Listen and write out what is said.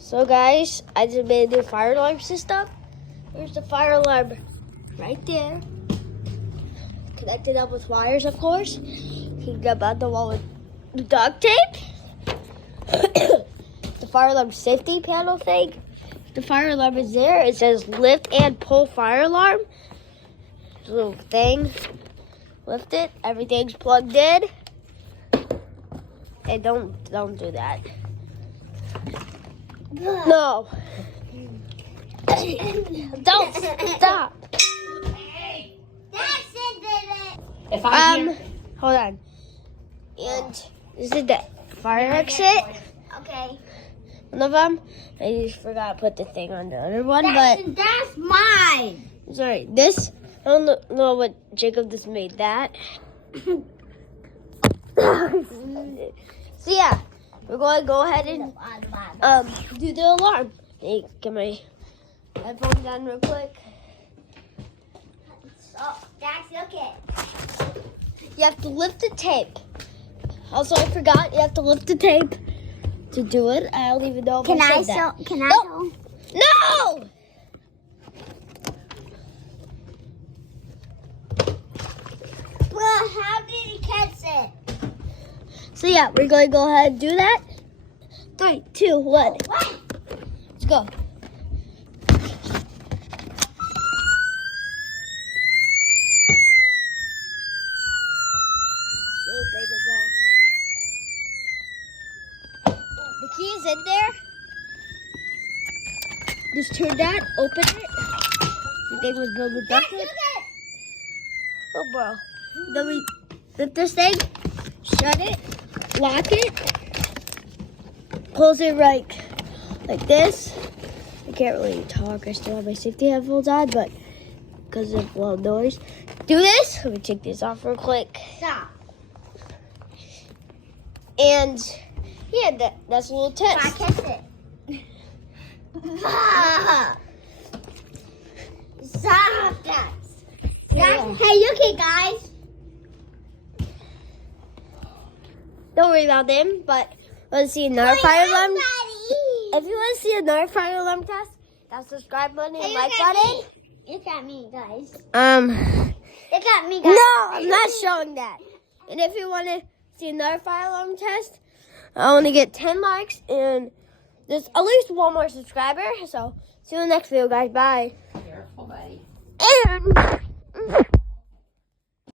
So guys, I just made a new fire alarm system. Here's the fire alarm right there. Connected up with wires, of course. You can get on the wall with the duct tape. The fire alarm safety panel thing. The fire alarm is there. It says lift and pull fire alarm. Little thing. Lift it. Everything's plugged in. Hey, don't do that. No. Don't stop. If I'm here, Hold on. And this is the fire exit. Okay. One of them. I just forgot to put the thing on the other one, but That's mine. sorry. This, I don't know what Jacob just made that. So yeah, we're going to go ahead and do the alarm. Hey, get my headphones on real quick. Oh, Dax, look it. You have to lift the tape. Also, I forgot you have to lift the tape to do it. I don't even know if Can I I said that. Can I No! No! Well, how did he catch it? So yeah, we're going to go ahead and do that. 3, 2, 1. What? Let's go. The key is in there. Just turn that, open it. The thing was built with duct tape. Oh, bro. Then we lift this thing, shut it, lock it, close it like this. I can't really talk. I still have my safety headphones on, but because of loud noise. Do this. Let me take this off real quick. Stop. And yeah, that's a little Can I test. catch it? Stop, Dax. Yeah. Hey, look it, guys. Don't worry about them, but let's see another fire alarm. If you want to see another fire alarm test, that subscribe button and like button. Look at me, guys. Look Look at me, guys. No, I'm not showing that. And if you want to see another fire alarm test, I want to get 10 likes and there's at least one more subscriber. So see you in the next video, guys. Bye. careful, buddy. And